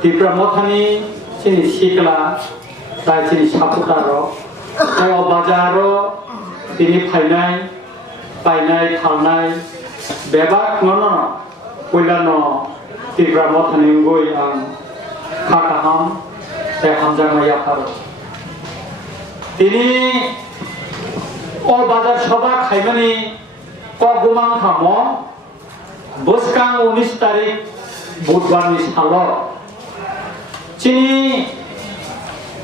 Tipra Motani, Chini Sikla, Chini Saputaro, Tayo Bajaro, Tini Painai, Talnai, Bebak, no, Wilano, Tipra Motani Ngui, Kakaham, Hamzamaya Paro. Tini O Bajar Shoba Kaimani, Kogumang Hamo, Buskang Unistari, Budwanis Halo. Chini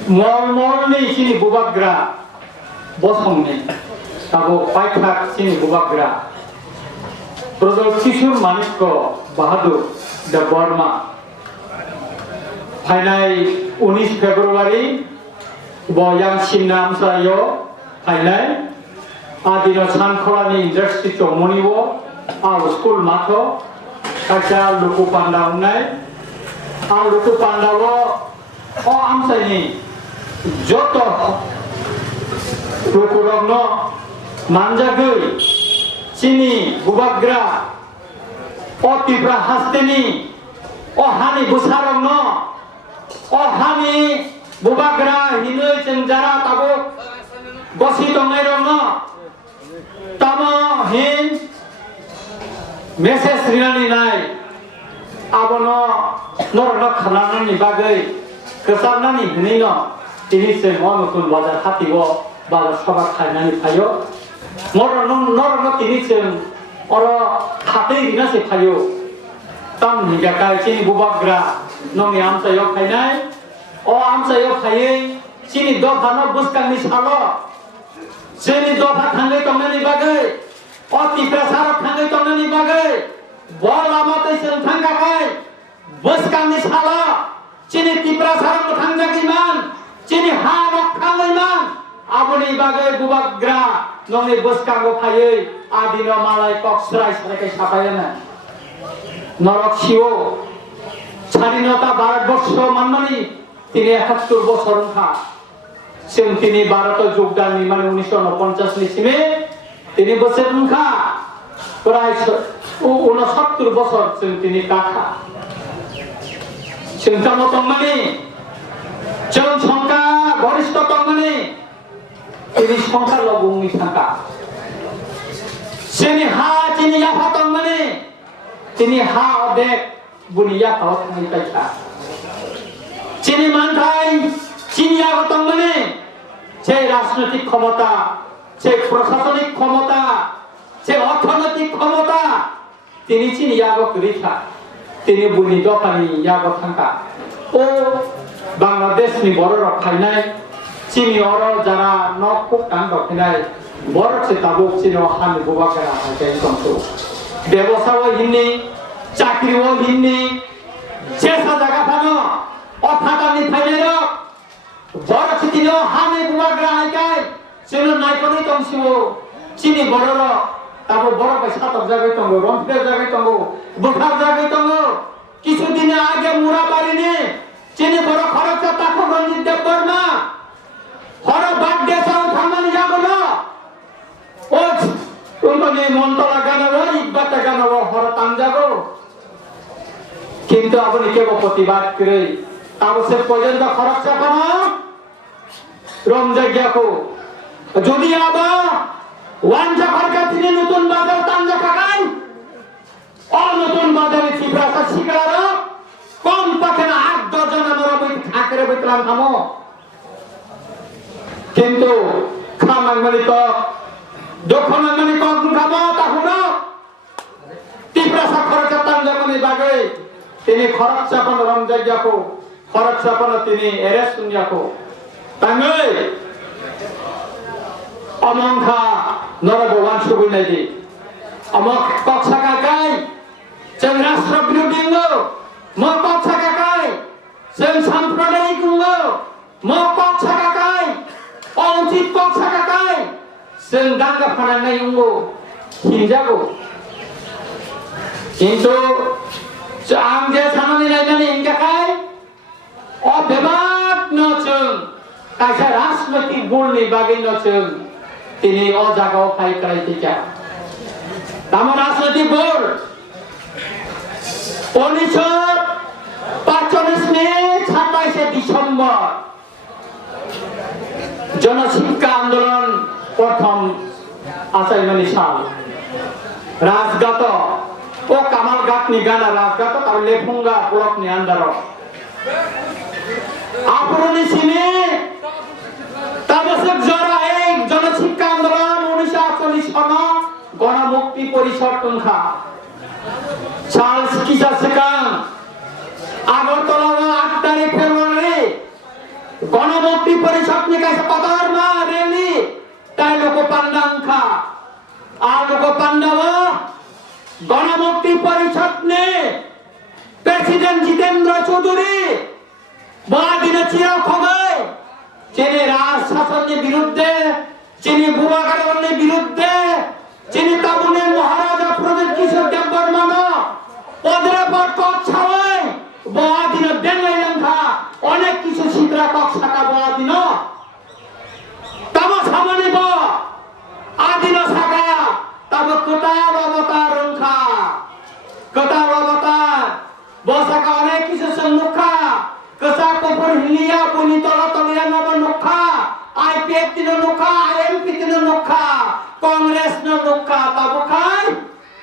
Morni Chini Bubagra, Bosomni, Tabo Paitak Chini Bubagra. Product Kishur Maniko, Bahadur, the Burma. Painai 19 February, Boyang Sinam Sayo, Painai, Adino Sankolani Industry Moniwo, our school mato, Kacha Luku Pandaunai, our Luku Pandawo, or Amsani, Joto, Lukurogno, Manjagui, Chini, Bubagra, or Tipra Hastini, or Hani Busarogno, or Hani Bubagra, Hinu Chenjara Tabu, Bositongerogno, Tamo Hin. Message rinani nai, abono norno khanani bagai, kesanani nino, ini semua mungkin bazar hati wo, bazar sabak khanani payo, norno ini sem, orang hati ina se payo, tam hingga kai sini bubagra, nongi amsa yo khainai, amsa yo khai, sini dohano buskan nisalo, sini doha thangai tomani bagai. Tipra sarap thangai tonani bagai, bol amate sen thanggakai, buskan nisala, cini tipra sarap thangjagi man, cini harok thangai man, aboni bagai bubagra, nongi buskan go khai, adino malai kok serai serai sapayana, norok siwo, স্বাধীনতা ভারতবর্ষ মানমানি তিনি 71 বছর থা, sen তিনি ভারত যোগদান মানে 1949 নিসিমে তিনি বছর মুখা প্রায় 69 বছর তিনি কাঠা সংখ্যা তংমানি সংখ্যা গরিষ্ঠ তংমানি তিনি সংখ্যা লবঙ্গি থাকা সেনি হা তিনি ইয়াফা তংমানি তিনি হা অদেক বুনিয়া খাওয়া থাকি পাইছা চিনি মানথাই চিনিয়া তংমানি সেই রাজনৈতিক ক্ষমতা সেই প্রশাসনিক ক্ষমতা সেই অর্থনৈতিক ক্ষমতা তিনি চিনিয়াগো করিথা তিনি বুনি দপানি ইয়াগো থাকা ও বাংলাদেশনি বড় রখাইনাই চিনি অর যারা নকুক কান রখাইনাই বড় সে তাবুক চিনি হানি বুবাকারা হাইকাই সন্তু ব্যবসাও হিন্নি চাকরিও হিন্নি যেসা জায়গা ফানো অথাকানি ফাইনাই বড় চিনি হানি বুবাকারা হাইকাই Sino naikoni tong siwo, sini bororo, tabo boro pesa tak jaga tongo, rompir jaga tongo, bukhar jaga tongo, kisu dini age mura bari ni, sini boro kharap sa tako ronjit deb borna, horo bad desa thamani jago no, och, unto ni montola gana wo, ibbata gana wo, horo tam jago, kintu apni kebo potibad kire, tabo se pojanta kharap sa pano, rom jagya ko. যদি আবা ওয়ানজা ফারকা তিনি নতুন বাজার তানজা কাকাই নতুন বাজারে চিপ্রাসা শিকারা কম থাকে না 8-10 জন আমরা বই ঠাকরে বইতলাম থামো কিন্তু খামাঙ্গলি তো দক্ষিণাঙ্গলি কম খামো তখন চিপ্রাসা খরচা তানজা মানে বাগে তিনি খরচ চাপন রমজাইয়াকো খরচ চাপন তিনি erase সুনিয়াকো তাঙ্গই Amangka nora bawan subuh nanti, amak paksa kakai, ceng rastra biru mau paksa kakai, ceng sampradai kungo, mau paksa kakai, ongcit paksa kakai, ceng dangga panangai ungo, hinjago. Itu angge sama nilai ingkakai, bebat no ceng, kaisa rasmati bulni bagi no ceng. তিনি অজাগাও খাই করাইতে চান আমার রাজনৈতিক board 1945 নম্বর জনশিক্ষা আন্দোলন প্রথম আচাইমানি সাল রাজগাত ও Kamalghat ni gana রাজগাত তার লেফুঙ্গা ব্লক ni আন্ডার আপরনি সিনে তাবসক জরা এই জনশিক্ষা আন্দোলন 1948 সন গণমুক্তি পরিষদ টংখা সাল চিকিৎসা সেকাং আগরতলা 8 তারিখ ফেব্রুয়ারি গণমুক্তি পরিষদ ni কাছে কতার মা রেলি তাই লোক পান্ডাংখা আর লোক পান্ডাব গণমুক্তি পরিষদ ने প্রেসিডেন্ট জিতেন্দ্র চৌধুরী বাদিনে চিরা খবর যিনি রাজ শাসনের বিরুদ্ধে যিনি বুবাগারের বিরুদ্ধে যিনি তাবুনের মহারাজা প্রদীপ কিশোর দেববর্মন পদরে পদ কক ছাওয়াই বাদিনে বেঙ্গাইলাংখা অনেক কিছু শিক্ষা কক শাখা বাদিন তব সামনে ব আদিন শাখা তব কোটার অবতার রংখা কোটার অবতার বসাকা অনেক কিছু সম্মুখা কসা কপর হিলিয়া বনি তলা তলিয়া নব নখা আইপিএফ তিন নখা আইএমপি তিন নখা কংগ্রেস ন নখা তাবখাই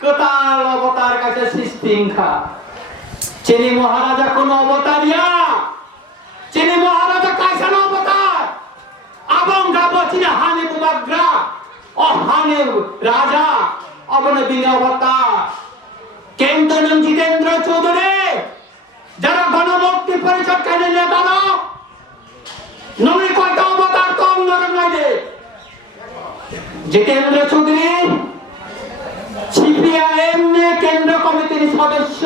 কোটার অবতার কাছে সিস্তিংখা চিনি মহারাজা কোন অবতারিয়া চিনি মহারাজা কাইসান অবতার আবং গাব চিনি হানি বুবাগ্রা ও হানি রাজা অবন বিন অবতার কেন্দ্রন জিতেন্দ্র চৌধুরী যারা গণমুক্তি পরিষদ কানে নেতা নমনি কয়টা অবতার কম নরনাইদে জিতেন্দ্র চৌধুরী সিপিআইএম ने কেন্দ্র কমিটির সদস্য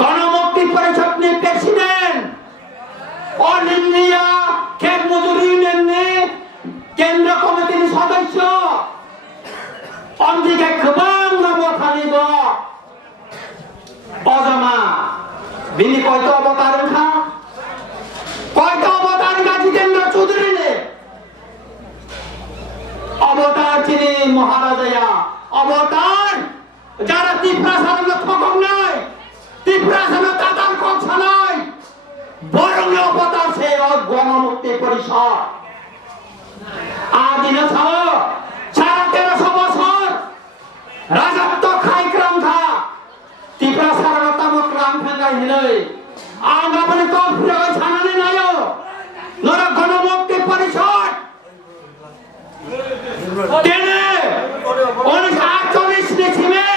গণমুক্তি পরিষদ ने প্রেসিডেন্ট অল ইন্ডিয়া খেত মজুরি ইউনিয়ন ने কেন্দ্র কমিটির সদস্য অন্দিকে খবাং নবথানিব অজমা বিনি কয়টা অবতার খা কয়টা অবতার খা জিতেন্দ্র চৌধুরী ने অবতার চিনি মহারাজা অবতার যারা ত্রিপ্রাসারণ ঠকক নাই ত্রিপ্রাসারণ তাতার কথা নাই বরং অবতার সে গণমুক্তি পরিষদ আদিন ছাও 1350 বছর রাজত্ব খাই ক্রাম খা ত্রিপ্রাসারণ তামক ক্রাম খাই হিলই আগামনে তো ফিরে ছানানে নাইও নরা গণমুক্তি পরিষদ তেনে 1948 ने छिमे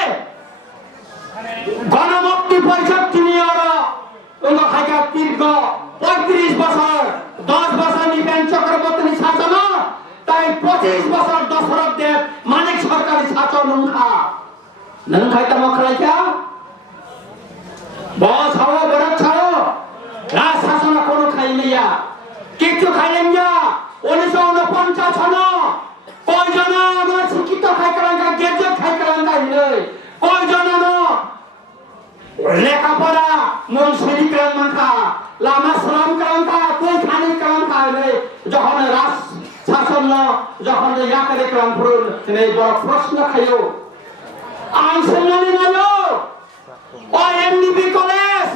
গণমুক্তি পরিষদ তিনি ওরা ওগো খাইকা দীর্ঘ 35 বছর 10 বছর নিপেন চক্রবর্তী শাসন তাই 25 বছর দশরথ দেব মানিক সরকারি শাসন নংখাই তম খাইকা বস হাওয়া বড় ছাও রাজ শাসন কোন খাইলিয়া কিছু খাইলেন না 1949 সন কয়জন আমার শিক্ষিত খাইকালাঙ্গা গ্রাজুয়েট খাইকালাঙ্গা হিলে কয়জন লেখাপড়া মনসুরি কালাঙ্গা লামা সালাম কালাঙ্গা কই খানি কালাঙ্গা হিলে যখন রাজ শাসন যখন ইয়াকারে কালামপুর নেই বড় প্রশ্ন খাইও আনসেনানি নালো ও এমডিবি কলেজ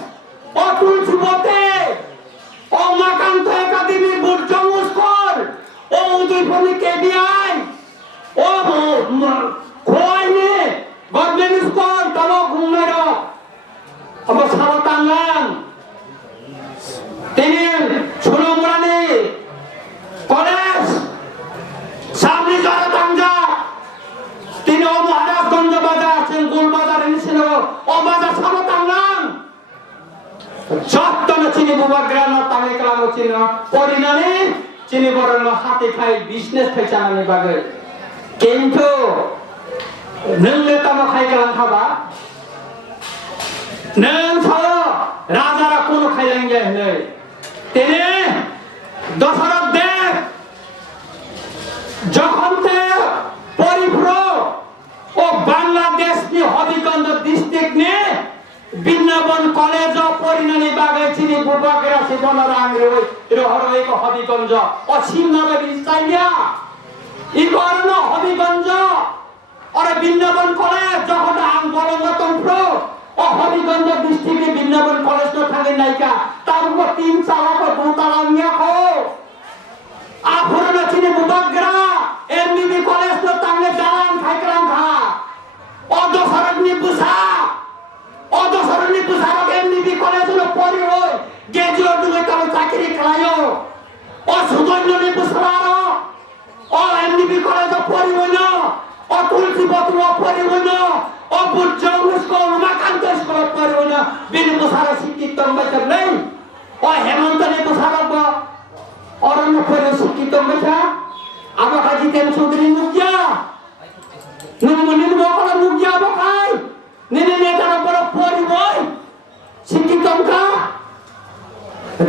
ও তুলসীবতে ও মাকান্ত একাডেমি বুর্জং স্কুল ও উদয়পুর কেবিআই ও খোয়াইনি গভর্নমেন্ট স্কুল তলো ঘুমনার अब সারতাঙ্গান তিনি সুনমরানি কলেজ সামনে সারতাঙ্গা তিনি ও মহারাজগঞ্জ বাজার সেঙ্গুল বাজার এনেছিল ও বাজার সারতাঙ্গান যত্ন চিনি বুবাগ্রান তামে কালাম চিনি পরিণামে চিনি বড় হাতে খাই বিজনেস ফেচানানি বাগে কিন্তু নংলে তাম খাই কালাম খাবা নং ছাও রাজারা কোন খাইলেঙ্গে হলে তিনি দশরথ দেব যখন তে পরিভ্র ও বাংলাদেশ নি হবিগঞ্জ ডিস্ট্রিক্ট নি বিন্নাবন কলেজ পরিণানি বাগে চিনি বুবাগ্রা শিবনর আংরে রহর এক হবিগঞ্জ অসীম নবে বিস্তাইয়া ইকরণ হবিগঞ্জ আর বিন্নাবন কলেজ যখন আং বলঙ্গতন্ত্র ও হবিগঞ্জ ডিস্ট্রিক্টে বিন্নাবন কলেজ তো থাকে নাইকা তার উপর 3 চালাক ও 2 busara o MDB college poriboina o tulsi batu poriboina o burjong school makanto school poriboina bini busara sikit baca nei o hemantani busara ba orang pori sikit baca apa kaji tem sudri mukya numunin bokala mukya bokai nene netara boro poriboy sikit ka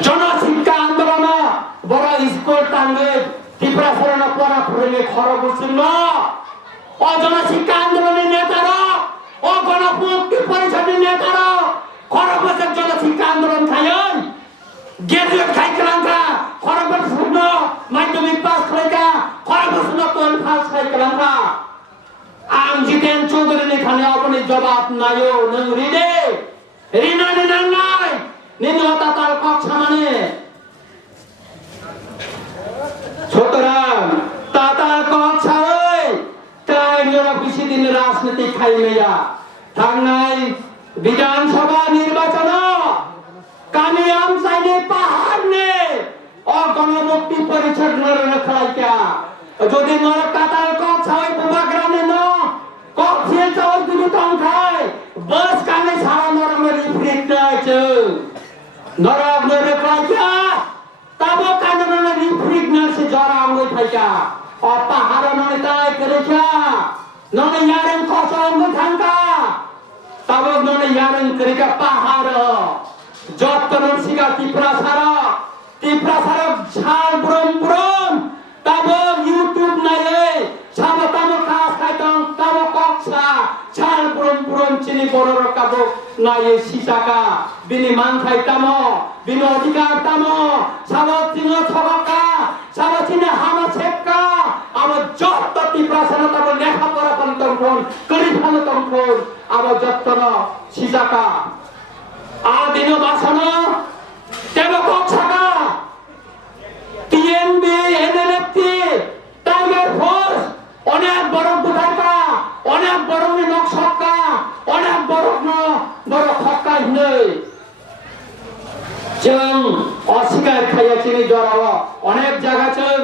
জনশিক্ষা আন্দোলন বড় school টাঙ্গে Tripura শরণ পড়া ফুলে খরব ছিল ও জনশিক্ষা আন্দোলনের নেতারা ও গণমুক্তি পরিষদের নেতারা খরবের জনশিক্ষা আন্দোলন খায়ন গ্রাজুয়েট খাইকলাঙ্কা খরবের শূন্য মাধ্যমিক পাস খাইকা খরবের শূন্য 12 পাস খাইকলাঙ্কা আম জিতেন চৌধুরী এখানে আপনি জবাব নাইও নং রিদে রিনা নাই নিনো তাতাল কক সামনে সুতরাং তাতাল কক ছাড়াই তাই নিরা বেশি দিন রাজনীতি খাইমেয়া থাংনাই বিধানসভা নির্বাচন কামিয়াম চাইলে পাহাড় নে ও গণমুক্তি পরিষদ নরনে খাইকা যদি নর তাতাল কক ছাই বুবাগ্রামে ন কক ছিয়ে চাওয়ার দিকে তং খাই বস কানে সারা নরমে রিফ্রিট নাইছে নরক নরে কাইকা তাবো কাননা রিফ্রিট নাসে জরা আমই ফাইকা ও পাহাড় নয় তাই করেছা ননে ইয়ারেন কসম থাঙ্কা তাবো ননে ইয়ারেন করিকা পাহাড় যত্তন সিগা ত্রিপুরা সারা ঝাল ব্রম তাবো ইউটিউব নাই সাবো তাবো খাস খাইতং তাবো কক্সা ঝাল ব্রম চিনি বড় কাবো নাই সিসাকা বিনি মান খাইতামো বিনি অধিকার তামো সাবো তিন ছবকা সাবো চিনি হামা ছেপকা আমার যত ত্রিপুরা সারা তাবো লেখা পড়া পন্তন করি ভালো তখন আমার যত্তন সিসাকা দিন বাসন তেব কক্সাকা টিএনবি এনএলএফটি টাইগার ফোর্স অনেক বড় বুধাকা অনেক বড় নকশকা অনেক বড় খক্কা নেই जों অস্বীকার খাইয়াছিনি জড়াও অনেক জায়গা চং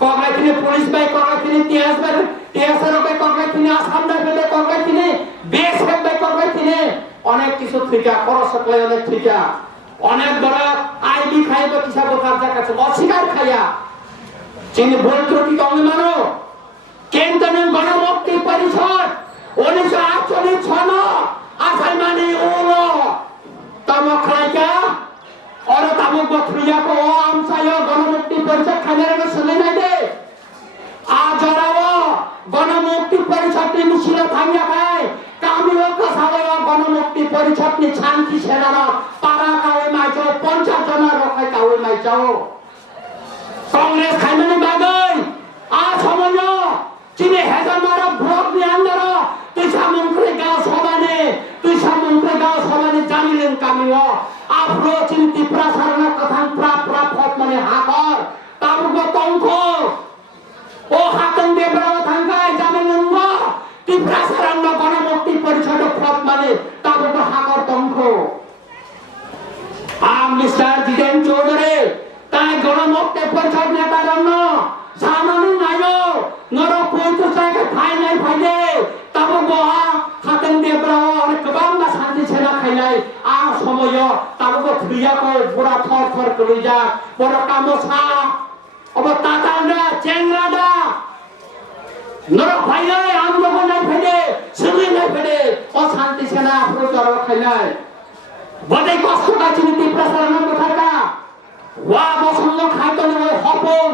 কগলাইছিনি পুলিশ বাই কগলাইছিনি টিএসআর বাই কগলাইছিনি আসাম বাই কগলাইছিনি বিএসএফ বাই কগলাইছিনি অনেক কিছু ঠিকা করসকলাই অনেক ঠিকা অনেক বড় আইবি খাইব কিসা বোকার জায়গা আছে অস্বীকার খাইয়া চিনি ভুল ত্রুটি কমে মানো কেন্দ্র গণমুক্তি পরিষদ 1948 সন আসাই মানে ওলো তামো খাইকা और तामुक बथुरिया को आमसायो गणमुक्ति परिषद खानेर सुने নাই দে आ जरावो गणमुक्ति परिषद नि मिছিল थांगिया खाय कामियो कसायो गणमुक्ति परिषद नि शांति सेनार पारा कावे माइचो 50 जना रखाय कावे माइचो कांग्रेस खाइमानि बागै आ समय चिने हेजामार ब्लक नि आन्दार तुइसा मन्त्री गाउँ सभाने जामिलेन कामियो आफरो चिन्ति प्रसारण कथान प्रा फट माने हाकर तामुको तंखो ओ हातन देब्रा थांगाय जामिलेन ति प्रसारण गणमुक्ति परिषद फट माने तामुको हाकर तंखो आम मिस्टर जितेन चौधरी ताई गणमुक्ति परिषद नेता जन्न सामानि नायो नर कोइतो जायगा फाइनाय फाइदे तामुको हातन देब्रा और गोबां शान्ति सेना खाइनाय आ समय तामुको फ्रियाको पुरा थर करि जा बड़ कामसा अब तातांडा चेंगराडा नर फाइनाय आन्दोलन नाय फाइदे सङै नाय फाइदे ओ शान्ति सेना आफरो जर खाइनाय बदै कष्ट गाचिनि ति प्रसारण कथाका वा बसंग खाइतनि हपन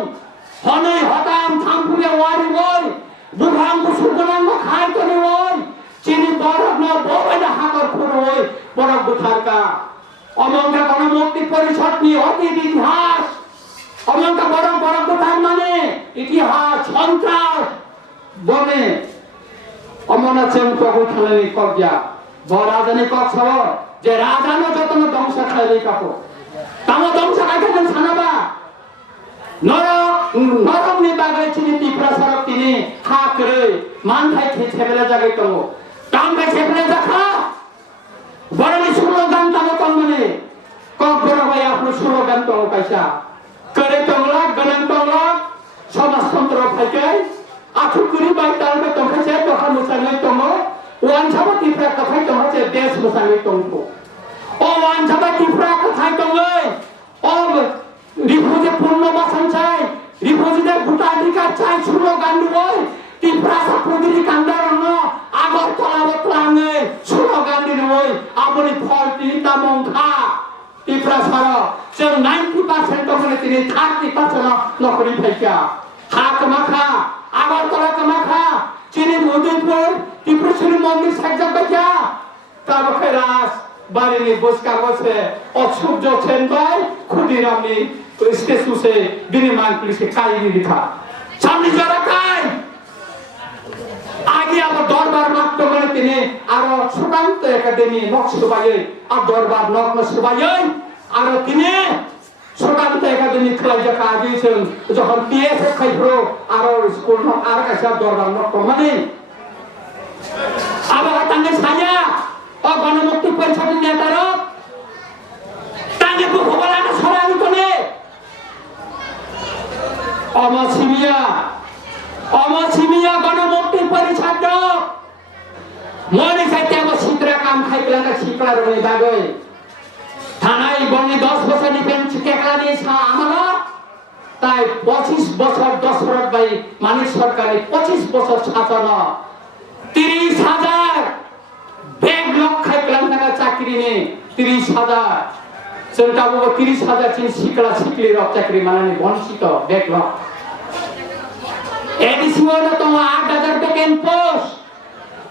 हनै हताम थामपुले वारि गय बुखाम बुसुगनांग खाइतनि वय चिनी बरफ न बोबाइना हाकर खुरोय बरफ बुखारका अमंगा गणमुक्ति परिषद नि अतीत इतिहास अमंगा बरफ बुखार माने इतिहास सन्त्रास बने अमना चें पगु थालनि कब्जा बराजनि कक्ष जे राजानो जतन ध्वंस खाइले काको तामो ध्वंस खाइके सानाबा नरम नि बागै चिनि टिप्रा सरक तिनि खाकरै मानथाइ छेबेला जागै तंगो तामगा छेबेला जाखा बरनि स्लोगान तामो तंगने कक बरबाय आफ्नो स्लोगान तंगो काइसा करे तंगला गनन तंगला সমাজতন্ত্র ফাইকে আঠুকুরি বাই তালবে তংখাছে দখা মুসাঙ্গै দङ ওয়ানসাবা ত্রিপুরা কথাই দङছে দেশ মুসাঙ্গै দङ ও ওয়ানসাবা ত্রিপুরা কথাই দङै ও রিফিউজি পুনর্বাসন চাই রিফিউজিদের ভোটাধিকার চাই স্লোগান দিবই ত্রিপুরা সাপ্রদিনী কান্দারণ আগরতলা বতলাঙै স্লোগান দিবই আপনি ফল তিনি তামংখা ত্রিপুরা সর जों 90% दङै তিনি 30% नखरि फाइका हा कमाखा আগরতলা कमाखा চিনি উদয়পুর ত্রিপুরেশ্বরী মন্দির সাইজা বাইকা তাবকে রাস বাড়িনি বস কাগজে অসূর্য চেনবাই খুদিরামনি স্টেচুসে বিনিময় পুলিশে কাইনি দিখা সামনে যারা কাই আগে আবার দরবার মাত্র মানে তিনি আরো সুকান্ত একাডেমি নকশবাই আর দরবার নকশবাই আর তিনি সুকান্ত একাডেমি খেলাইজা কাজিয়েছেন যখন পিএসএ খাইফ্রো আর স্কুল আর কাছে দরবার নক মানে আবার তাঙ্গে সায়া ও গণমুক্তি পরিষদের নেতারা তাঙ্গে ভগবানের সরাই কোনে অমসিমিয়া গণমুক্তি পরিষদ মনে চাইতে আমার শীতরা কাম খাইলা না শীতরা রয়ে বাগে থানায় বনে 10 বছর ডিফেন্স কেকলা নিয়ে আমরা তাই 25 বছর দশরথ ভাই মানিক সরকারের 25 বছর শাসন 30,000 ব্যাগ লক্ষায় পেলাম টাকা চাকরি নেই 30,000 সেটা বলবো 30,000 চিন শিকলা শিকলি রক চাকরি মানে বঞ্চিত ব্যাগ লক এডিসিও না তো 8,000 ভ্যাকেন্ট পোস্ট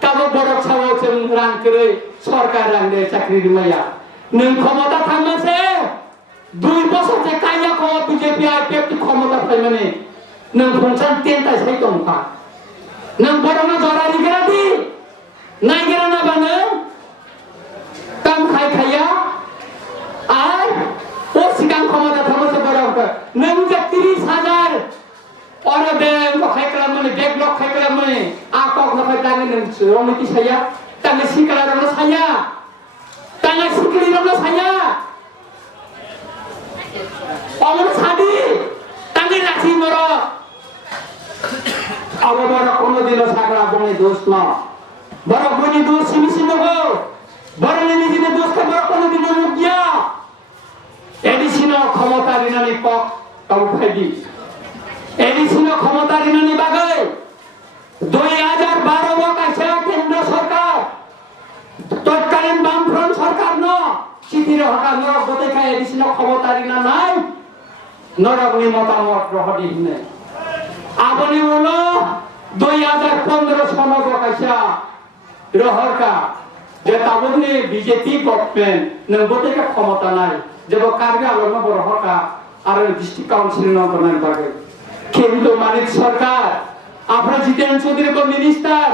কাবো বড় ছাও চেন রাং করে সরকার রাং দে চাকরি দিমাইয়া নং ক্ষমতা থাকমাছে 2 বছর যে কাইয়া কো বিজেপি আইপিএফ ক্ষমতা পাই মানে নং ফংশন তেনটা সেই দংপা নং বড় না জরারি গরাদি নাই গরা না বানে কাম খাই খাইয়া আর ও সিকাম ক্ষমতা থাকমাছে বড় নং যে 30,000 और देन को खाइकला मने बेग लक खाइकला मने आকক न खाइ तांगे नन रमिति साया तांगे सिकला रम साया तांगे सिकली रम साया अमन सादी तांगे लाठी मर अब बड़ कोनो दिन सागरा बने दोस्त न बड़ बनी दोस्त सिमिसि नगो बड़ नि दिने दोस्त बड़ कोनो दिन मुगिया एडिसिन क्षमता रिनानि पक ताउ फाइदि एडिसिनो क्षमता ऋणी बागे 2012 কাছে কেন্দ্র সরকার তৎকালীন বামফ্রন্ট সরকার ন চিঠির হকা নরক বতেখা এডিসিনো ক্ষমতা ঋণা নাই নরকনি মতামত রহদি নে আপনি হলো 2015 সনব কাছে রহরকা যে তাবনি বিজেপি গভর্নমেন্ট ন বতেখা ক্ষমতা নাই যে কার্য আলোচনা বড় হকা আর ডিস্ট্রিক্ট কাউন্সিল ন বনান পারে কিন্তু মানিক সরকার আপনার জিতেন চৌধুরী को minister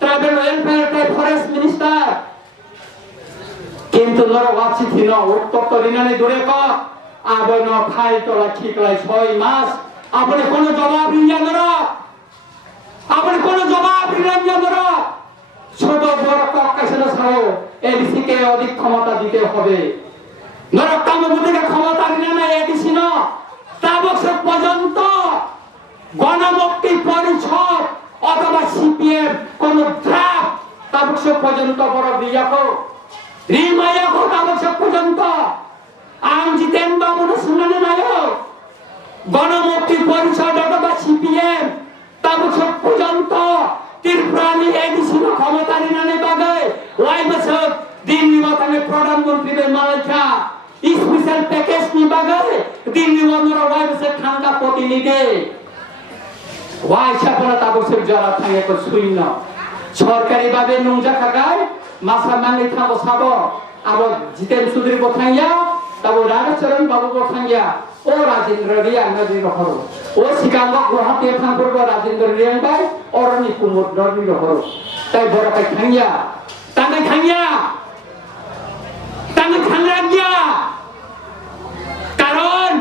tribal welfare forest minister কিন্তু নরবাসী থিন উত্তপ্ত রিনানি দূরে ক আবন খাই তোলা ঠিকলাই 6 মাস আপনি কোন জবাব দিয়া নর আপনি কোন জবাব দিলেন নর ছোট বড় কাছে না ছাড়ো এডিসি কে অধিক ক্ষমতা দিতে হবে নরক কাম বুদ্ধিকে ক্ষমতা দিনা না এডিসি ন তাবক পর্যন্ত গণমুক্তি পরিষদ অথবা সিপিএম কোন ড্রাফট তাবক পর্যন্ত বড় বিয়াকো রিমায়াকো তাবক পর্যন্ত আম জিতেন বাবু শুনলে নাও গণমুক্তি পরিষদ অথবা সিপিএম তাবক পর্যন্ত ত্রিপুরানি এডিসি ক্ষমতা নিনানে বাগে ওয়াই বছর দিল্লি মাথানে প্রধানমন্ত্রীদের মালাইকা স্পেশাল প্যাকেজ নি বাগে দিল্লি বন্দর ওয়াই বছর ঠান্ডা প্রতিনিধি ওয়াই সাপনা তাবসের জরা থাকে কো শূন্য সরকারি ভাবে নুংজা খাগায় মাসা মাননি থাবো সাবো আবো জিতেন চৌধুরী বথাইয়া তাবো রাজচরণ বাবু বথাইয়া ও রাজেন্দ্র রিয়া নদী রহর ও সিকাঙ্গ গুহাতে থাঙ্গব রাজেন্দ্র রিয়া বাই অরনি কুমুর নদী রহর তাই বড় কাই খাইয়া তাঙ্গে খাইয়া গিয়া কারণ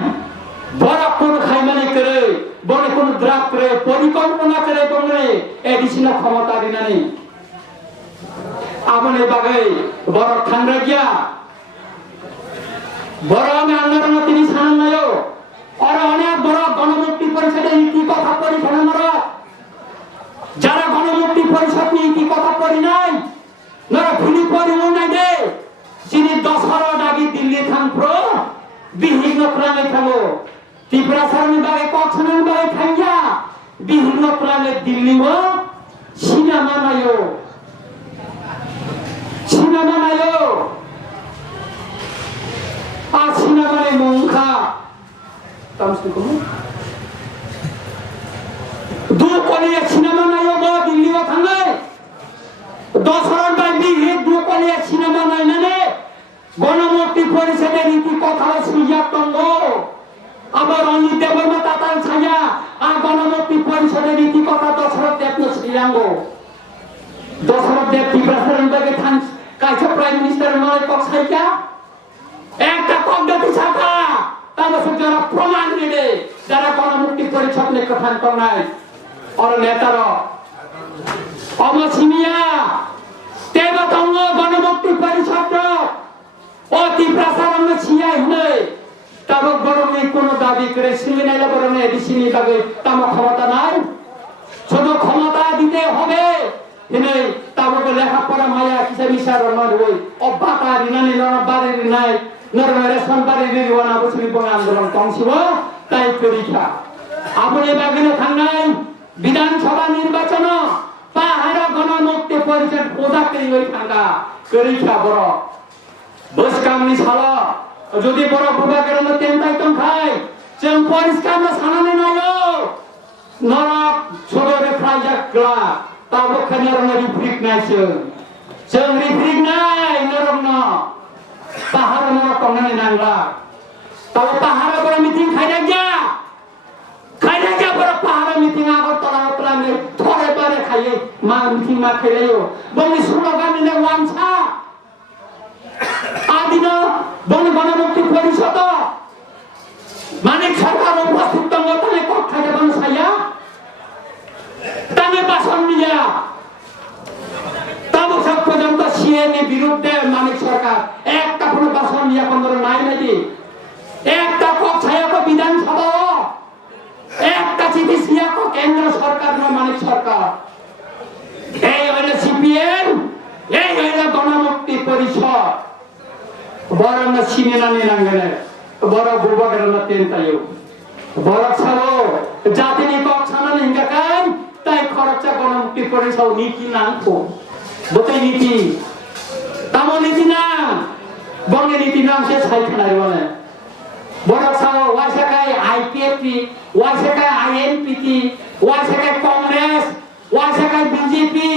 বড় কোন খাইমানি করে বড় কোন ড্রাফট করে পরিকল্পনা করে বলে এডিসিনাল ক্ষমতা দিনানি আমনে বাগে বড় খান্ডা গিয়া বড় আমি আন্দোলন তিনি সানান নাও আর অনেক বড় গণমুক্তি পরিষদে কি কথা বিভিন্ন প্রাণে থাকো ত্রিপুরা সারণী বাগে কখনের বাগে থাইয়া বিভিন্ন প্রাণে দিল্লিও সিনেমা নাইও আর সিনেমায় মংখা দু কলিয়া সিনেমা নাইও বা দিল্লিও থাঙ্গে দশরণ বাই বিহি দু কলিয়া সিনেমা নাই মানে গণমুক্তি পরিষদের নীতি কথা সুইয়াতঙ্গ আবার অনিত দেবর্মা তাতাল ছায়া আর গণমুক্তি পরিষদের নীতি কথা দশরথ দেব শ্রীরাঙ্গ দশরথ দেব ত্রিপুরাকে কাছে প্রাইম মিনিস্টার নয় কক সাইকা একটা কগদাতি ছাতা তাদের যারা প্রমাণ দিলে যারা গণমুক্তি পরিষদ লেখা থাকতো নাই আর নেতারা অমসিমিয়া তেবতঙ্গ গণমুক্তি পরিষদ অতি প্রসারণ ছিয়া হলে তব বরমে কোনো দাবি করে সিমিনাইলা বরমে এডিসিনি তবে তাম ক্ষমতা নাই শুধু ক্ষমতা দিতে হবে তিনি তাবকে লেখাপড়া মায়া কিসে মিশার নয় ওই অব্বাতা রিনানি নরবারে রিনাই নরবারে সনবারে রিওয়ানা বসিনি বং আন্দোলন কংসিব তাই পরীক্ষা আপনি বাগিনে থাঙ্গাই বিধানসভা নির্বাচন পাহাড় গণমুক্তি পরিষদ পূজা করি ওই থাঙ্গা পরীক্ষা বড় বসকামনি সালা যদি বড় বুবাকের মধ্যে তেমতাই তম খাই जों পরিষ্কার সানানে নাইও নরক ছোড়রে ফ্রাইজাক গ্লা তাবো খানিয়ার রিফ্রিক নাইছো जों রিফ্রিক নাই নরক ন পাহাড় নরক কমনে নাংলা তাও পাহাড় বড় মিটিং খাইরা গিয়া বড় পাহাড় মিটিং আগর তলা মে থরে পারে খাইয়ে মা মিটিং মা খাইলেও বঙ্গি স্লোগান নে ওয়ানসা আদিন বন গণমুক্তি পরিষদ মানিক সরকার উপস্থিত তঙ্গতানে কথা যাবেন সাইয়া তানে বাসন নিয়া তব সব পর্যন্ত সিএনএ বিরুদ্ধে মানিক সরকার একটা কোনো বাসন নিয়া কোন নাই নাকি একটা কক ছায়া কো বিধানসভা একটা চিঠি সিয়া কো কেন্দ্র সরকার ন মানিক সরকার এই হইলো সিপিএম এই হইলো গণমুক্তি পরিষদ বড় না সিনেনানি নাঙ্গনে বড় বুবাগের না তেনতাইও বড় ছাড়ো জাতিনি কক ছানা নিঙ্গাকাই তাই খরচা গণমুক্তি পরিষদ নীতি নাংকো বতে নীতি তামো নীতি না বঙ্গে নীতি নাম সে ছাইখানাই বলে বড় ছাড়ো ওয়াইসাকাই আইপিএফটি ওয়াইসাকাই আইএনপিটি ওয়াইসাকাই কংগ্রেস ওয়াইসাকাই বিজেপি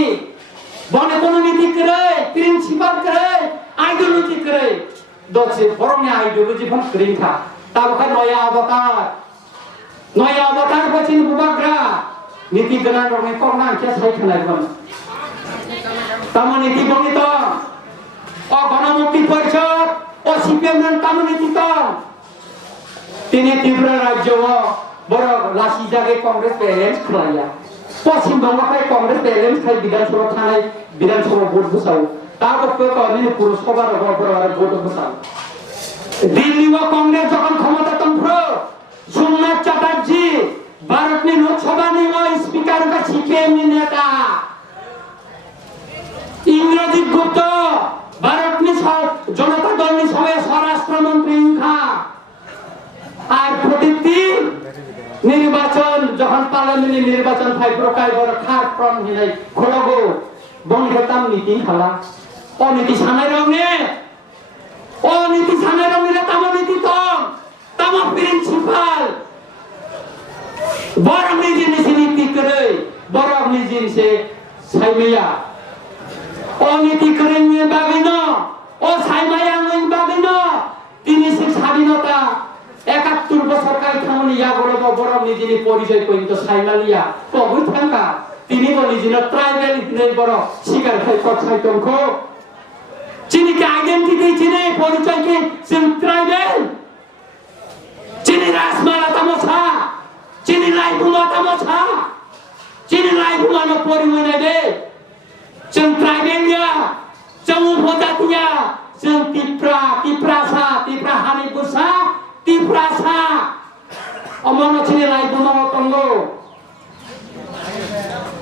বনে কোন নীতি করে প্রিন্সিপাল করে আইডিওলজি করে দছে ফরমে আইডিওলজি ফন করিংখা তাবখা নয়া অবতার বচিন বুবাগ্রা নীতি গনা রমে করনা কে সাইখানাই বন তাম নীতি বঙ্গিত ও গণমুক্তি পরিষদ ও সিপিএম নাম তাম নীতি তো তিনি ত্রিপুরা রাজ্য বড় লাসি জাগে কংগ্রেস ব্যালেন্স খলাইয়া পশ্চিমবঙ্গখাই কংগ্রেস ব্যালেন্স খাই বিধানসভা থানায় বিধানসভা ভোট বসাও তারপর কর্মী পুরসভার ভোট বসাও দিল্লি ও কংগ্রেস যখন ক্ষমতা তন্ত্র সোমনাথ চ্যাটার্জি ভারতনি লোকসভা নিয়ে স্পিকার का सीपीएम नेता इंद्रजीत गुप्त ভারতনি জনতা দলনি সভায় স্বরাষ্ট্রমন্ত্রী ইনখা আর প্রতিটি নির্বাচন যখন পার্লামেন্ট নির্বাচন হয় প্রকার বড় খাট ফ্রম হিলাই খড়গো বঙ্গতাম নীতি খালা অনীতি সানাই রঙে তাম নীতি তাম প্রিন্সিপাল বড় নিজে নীতি করে বড় নিজে সে সাইমিয়া অনীতি করে নিয়ে বাগিন ও সাইমায়া নিয়ে বাগিন তিনি সে স্বাধীনতা 71 বছর কাই থামনি ইয়া বড় বড় নিজে পরিচয় কইন তো সাইমালিয়া কবুই থাকা তিনি বলি জিন ট্রাইবেল নেই বড় শিকার খাই কথাই তংখ চিনি কে আইডেন্টিটি চিনি পরিচয় কি সিন ট্রাইবেল চিনি রাসমালা তামসা চিনি লাইবুমা তামসা চিনি লাইবুমা ন পরিময় নাই দে जों ट्राइबेलिया जों उपजातिया जों तिप्रासा तिप्रा हारिपुसा तिप्रासा अमनचिनि लाइबुमा तंगो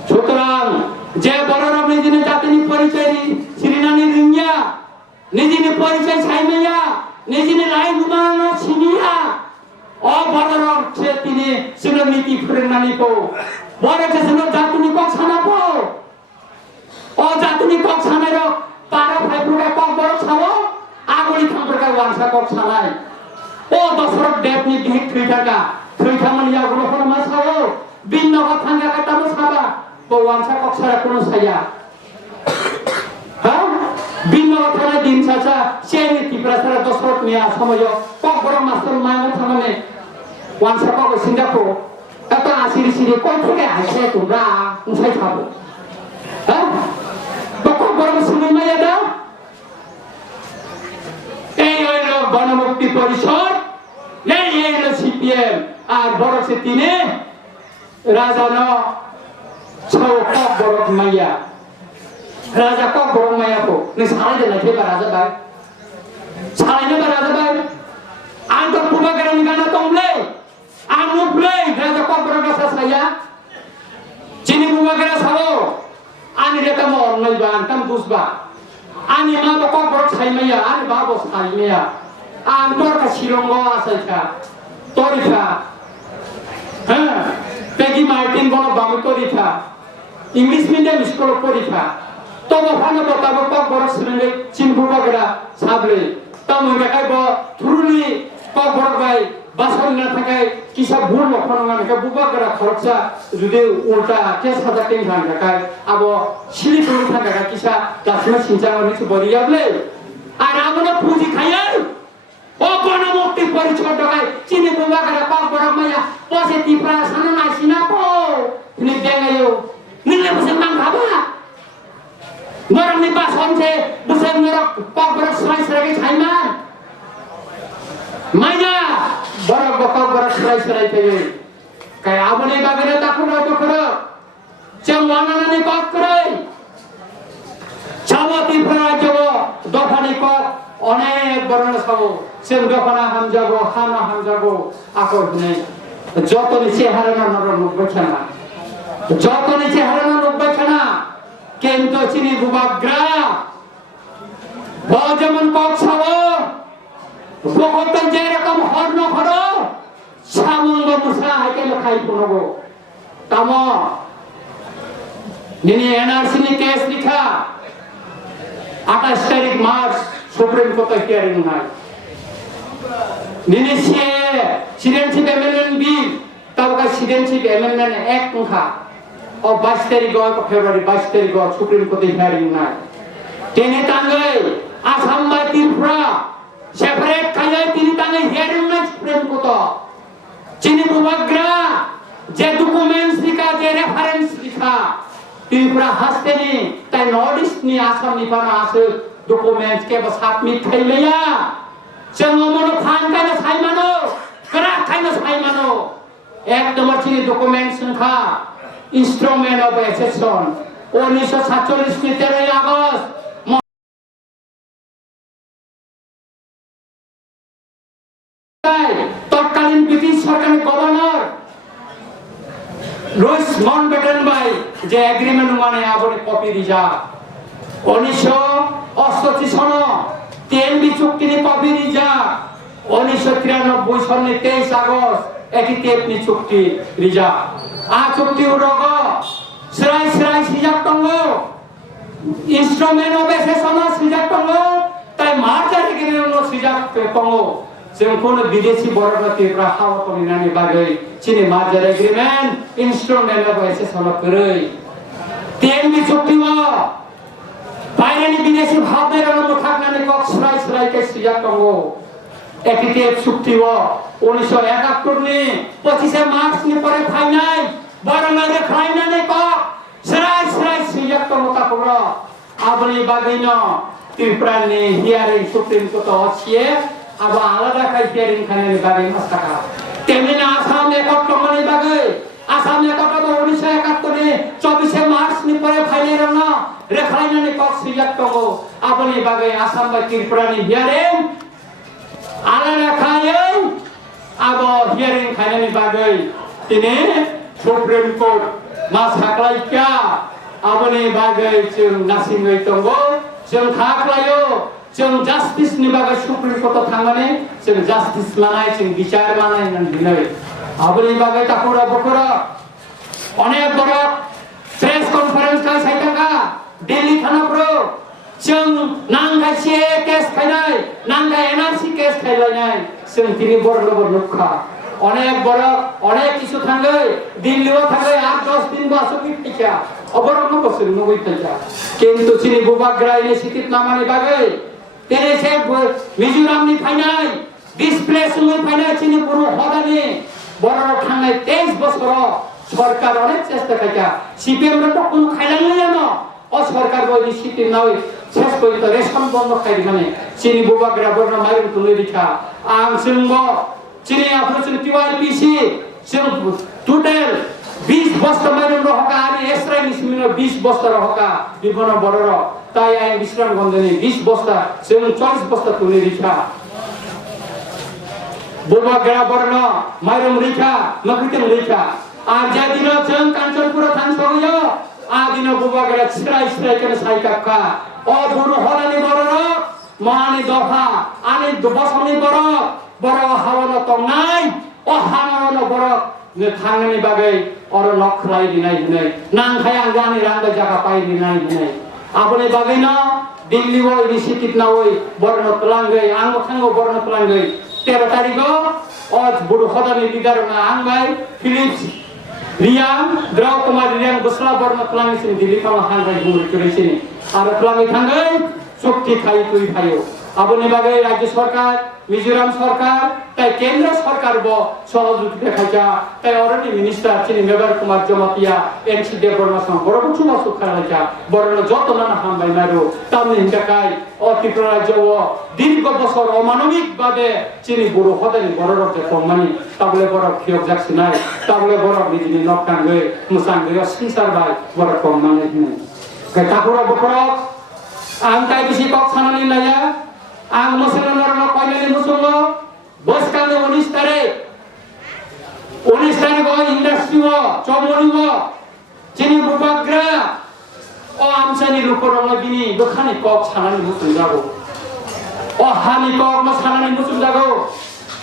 সুতরাং যে বড়রা নিজের জাতিনি পরিচয় সিরিনানি রিংয়া নিজের পরিচয় সাইমেয়া নিজের লাইবুমা সিনি tini sino niti pernani po bora je sino jatuni kok sana po o jatuni kok sana ro para bhai pura kok bor chhawo agoli khamper ka wansa kok sanai o dosrok depni bihik thika thamani agulo kono ma chhawo binno ka thanga ka tamu chaba po wansa kok sara kono saya ha binno thana din chacha seni tiprasara dosrok niya samoyo kok bor master manga thamane wansa kok singapore kata asiri siri kok theke aise tumra unsai chabo ha kok bor sinema ya da এই হলো গণমুক্তি পরিষদ এই হলো CPM আর বড় সে তিনে রাজা Chhau cock বড় মাইয়া রাজা কক বড় মাইয়া কো নি সারাই দে নাকি বা রাজা ভাই সারাই না বা রাজা ভাই আন তো পুবা গরম গানা তোমলে আমু প্লে রাজা কক বড় গাছা সাইয়া চিনি পুবা গরা সাবো আনি রেতা ম অন্যই বা আনতাম বুঝবা ani ma ba kok borok saimaya ani ba bo saimaya an tor ka silongo asaika torika ha pegi martin bono bamu torika english medium school porika to ba phana ba ta ba kok borok sinenge chinbu ba gera sable ta mo ga kai bo thuruli kok borok bai basal na thakai kisa bhul lokhono na ka buba gera khorcha judi ulta ke sada ten jan ka kai abo sili bhul thaka ka kisa dasma sinjang ni boriable ar amona puji khayai o kono mukti porichod kai chini buba gera kok borok maya positive prasana na sinapo ni dengayo nile busen mang khaba norang ni ba sonje busen norok kok borok sai srage chaiman maya borok bokok borok serai thayo kaya abone bagere takuna bokoro changwana ni kok krai chawati phra jabo dokhani kok onek borona sabo sem dokhana hamjabo khana hamjabo akor nei jotoni cheharana nor nubachana jotoni cheharana nubachana kento chini bubagra bojamon kok sabo বকতন যে রকম horn হরো সামঙ্গ মুসা হাইকে লখাই পুনগো তাম নিনি NRC নি case লিখা 28 তারিখ March supreme কোর্টে hearing নাই নিনি সিটিজেনশিপ অ্যামেন্ডমেন্ট বিল তাবকা সিটিজেনশিপ অ্যামেন্ডমেন্ট অ্যাক্ট মুখা ও 22 তারিখ ফেব্রুয়ারি 22 তারিখ সুপ্রিম কোর্টে হিয়ারিং নাই টেনে টাঙ্গে আসাম বা Tripura separate kaya tini tangai hearing na supreme court chini bubagra je documents likha je reference likha tripura hasteni tai notice ni asam ni pana ase documents ke ba submit khaileya changomono phan kana saimano kara kana saimano ek number chini documents kha instrument of accession 1947 ni 13 August তৎকালীন British সরকারের governor Luis Mountbatten by যে agreement মানে আপনি copy দিজা 1988 সন TNB চুক্তি নি copy দিজা 1993 সন 23 August একই টেপনি চুক্তি রিজা আ চুক্তি উরগ সরাই সিজাক টঙ্গ ইনস্ট্রুমেন্ট অফ এসেশন সিজাক টঙ্গ তাই মার্জার এগ্রিমেন্ট সিজাক টঙ্গ जों कोनो विदेशी बरगति राहाव कमिनानि बागै चिनि मार्जार एग्रीमेंट इंस्ट्रूमेंट अफ एसेसन करै टीएनबी चुक्तिमा बायरानि विदेशी भाबनै रनो थाकनानै कक सराय के सिया दंगो एकिटेप चुक्तिवा 1971 नि 25 मार्च नि परे फाइनाय बरंगारे खाइनानै कक सराय सिया दंगो ताकरा आबनि बागैनो त्रिपुरानि हियारिं सुप्रीम कोर्ट असिए अब आलादा खाइ हियारिं खानानि बागै मास्टाका तेमनि आसाम एकट टंगनि बागै आसाम एकट 1971 नि 24 मार्च नि परे फाइनाय रनो रेखाइनानै कक सिया दंगो आबनि बागै आसाम बा त्रिपुरानि हियारिं आलादा खायै अब हियारिं खानानि बागै दिनै सुप्रीम कोर्ट मा साख्लायका आबनि बागै जों नासिङै दंगो जों थाख्लायो जों जास्टिस नि बागै सुप्रीम कोर्ट थांनानै जों जास्टिस लानाय जों बिचार लानाय होननानै दिनै aboni bagai takura bukura অনেক বড় প্রেস কনফারেন্স का साइटाका दिल्ली थाना pro जों नांगासे केस खायनाय नांगा एनआरसी केस खायलायनाय जों तिनि बरलबर नुखा অনেক বড় অনেক কিছু থাঙ্গে দিল্লিও থাঙ্গে 8-10 দিন বাসকি টিকা অবরণ বছর নবই টিকা কিন্তু চিনি বুবাগ্রা ইনিশিয়েটিভ নামানি বাগে তেরে সে মিজোরাম নি ফাইনাল ডিসপ্লেস নি ফাইনাল চিনি পুরো হদানি বড় থাঙ্গে 23 বছর সরকার অনেক চেষ্টা কাজা সিপিএম রে তো কোন খাইলানি জানো ও সরকার বই ইনিশিয়েটিভ নাও শেষ পর্যন্ত রেশন বন্ধ খাইদি মানে চিনি বুবাগ্রা বর্ণ মাইরু তুলে দিখা আং সিংহ চিনি আপনার টিওয়াইপিসি টোটাল 20 বস্তা মাইরুন রহকা আমি এসরাই নিসমিনো 20 বস্তা রহকা বিভিন্ন বড়র তাই আই বিশ্রাম গন্ধনে 20 বস্তা 40 বস্তা তুলে দিখা বুবাগ্রা বর্ণ মাইরুম রিখা নখিতেম রিখা আর যা দিন जों কাঞ্চনপুর থান সগিয় আ দিন বুবাগ্রা ছিরাই ছিরাই কেন সাইকাকা ও বুড়ো হলানি বড়র মানি দফা আনি বসনি বড় বড় হাওয়ানো তংনাই ও হাওয়ানো বড় নে থাংনি বাগে অর লখলাই দিনাই দিনাই নাংখাই আঙ্গানি রাঙ্গা জায়গা পাই দিনাই দিনাই আপনি বাগে না দিল্লি ও ইনিশিয়েটিভ না ওই বর্ণ তলাঙ্গই আঙ্গ খাঙ্গ বর্ণ তলাঙ্গই 13 তারিখ ও বুড়ো হদানি লিডার না আঙ্গাই ফিলিপস রিয়াং দ্রাও কুমার রিয়াং বসলা বর্ণ তলাঙ্গি সিন দিল্লি কামা হাঙ্গাই বুড়ি করেছিনি আর তলাঙ্গি থাঙ্গই শক্তি খাই তুই খাইও আপনি বাগে রাজ্য সরকার মিজোরাম সরকার তাই কেন্দ্র সরকার ব সহযোগিতা খাইছা তাই অলরেডি মিনিস্টার চিনি মেবার কুমার জমাতিয়া এনসি দেববর্মা সঙ্গে বড় কিছু মাসুক খাইছা বড় যত নানা হামবাই মারো তামনি হিংকাকাই ও ত্রিপুরা রাজ্য ও দীর্ঘ বছর অমানবিক ভাবে চিনি বুড়ো হদানি বড় রক্তে কমানি তাবলে বড় খিয়ক যাচ্ছি নাই তাবলে বড় নিজনি নকাঙ্গে মুসাঙ্গে সংসার বাই বড় কমানি নে ঠাকুরা বকর আং তাই বেশি কক ছানানি নাইয়া ang musulman na koilani musulmo boskane 19 tarik go industry wo chomoni wo chini bubagra o amsani lukorong bini bukhani kok sanani musul jago o hani kok ma sanani musul jago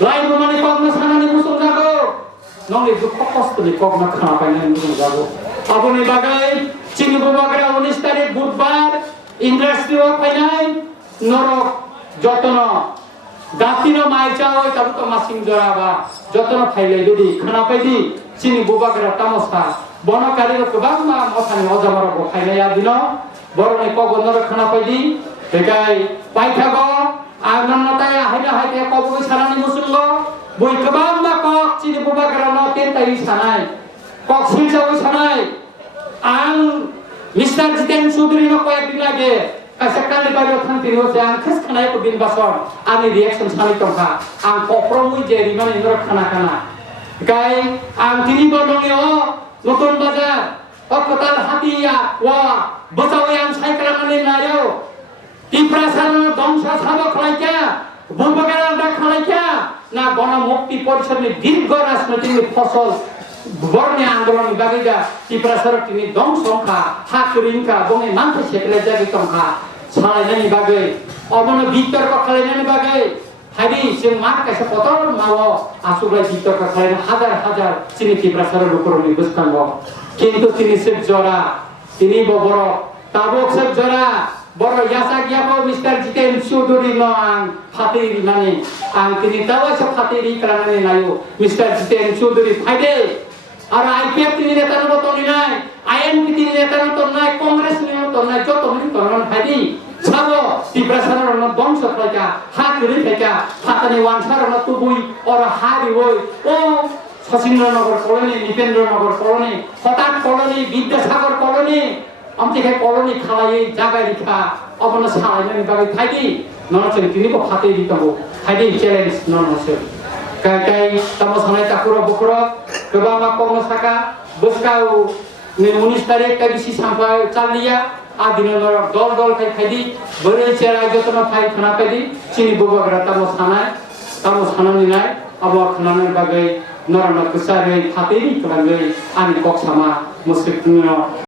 lai mani kok ma sanani musul jago nongni dukho kost ni kok ma khana painani musul jago apuni bagai chini bubagra 19 tarik budbar industry wo painai norok যতন গাতিনো মাইচা ওই তবে তো মাসিং জরাবা যতন খাইলে যদি খানা পাইদি চিনি বুবাগরা তামসা বনকারীর গোবাং মা মথানি অজামার খাইলায়া দিন বরনে কবনর খানা পাইদি বেগাই পাইথাগ আনন্নতায় হাইনা হাইতে কবগৈ সারানি মুসুঙ্গ বই গোবাং মা কক চিনি বুবাগরা ন তেন তাই সানাই কক সিলজাও সানাই আং মিস্টার জিতেন চৌধুরী ন কয়েকদিন আগে sekali baru thang tiri hose ang khas khanai ko bin basor ani reaction sali tongka ang kopromui je rimani nor khana khana gai ang tini bolongi o notun bazar o kotal hatia wa basawi ang saikala mani nayo tiprasan dongsa sabo khlaika bumbagara da khlaika na gona mukti porishod ni dirgho rajnaitik ফসল বর্ণে আন্দোলন বাগিগা ত্রিপুরা তিনি দং সংখ্যা হাকুরিংকা বঙ্গে মানতে সেকলে জাগি সংখ্যা সালাইনানি বাগে অবন বিতর্ক খালাইনানি বাগে হাদি जों मा কাছে পতর মাও আসুগলাই বিতর্ক খালাইনা হাজার হাজার চিনি ত্রিপুরা উপরনি বুঝতাম কিন্তু তিনি সেব জরা তিনি বড় তাবক সেব জরা বড় ইয়াসা গিয়াবো মিস্টার জিতেন চৌধুরী নং ফাতেরি মানে আং তিনি তাও সব ফাতেরি কারণে নাইও মিস্টার জিতেন চৌধুরী ফাইদে আর আইপিএফ তিনি নেতা নতনি নাই আইএনপি তিনি নেতা নতন নাই কংগ্রেস নতন নাই যত মিনি তরন ফাইদি সাবো ত্রিপুরা সারন বংশ খাইকা হাকুরি খাইকা ফাতানি ওয়ান সারন তুবুই অর হারি ওই ও শশীন্দ্রনগর কলোনি নিপেন্দ্রনগর কলোনি হঠাৎ কলোনি বিদ্যাসাগর কলোনি আমতিকে কলোনি খালাই জায়গা রিখা অবন সালাইনানি বাগै ফাইদি ননছে তিনি কো ফাতে দিতবো ফাইদি challenge ননছে kai tamo sanai takura bukro kebama komo saka buskau ni 19 tarik ta bisi sampai chalia adina nor dol kai khadi bore chera jotno khai khana pedi chini bubagra tamo sanani nai abo khanani bagai norana kusare phateri kalangai ani kok sama musik no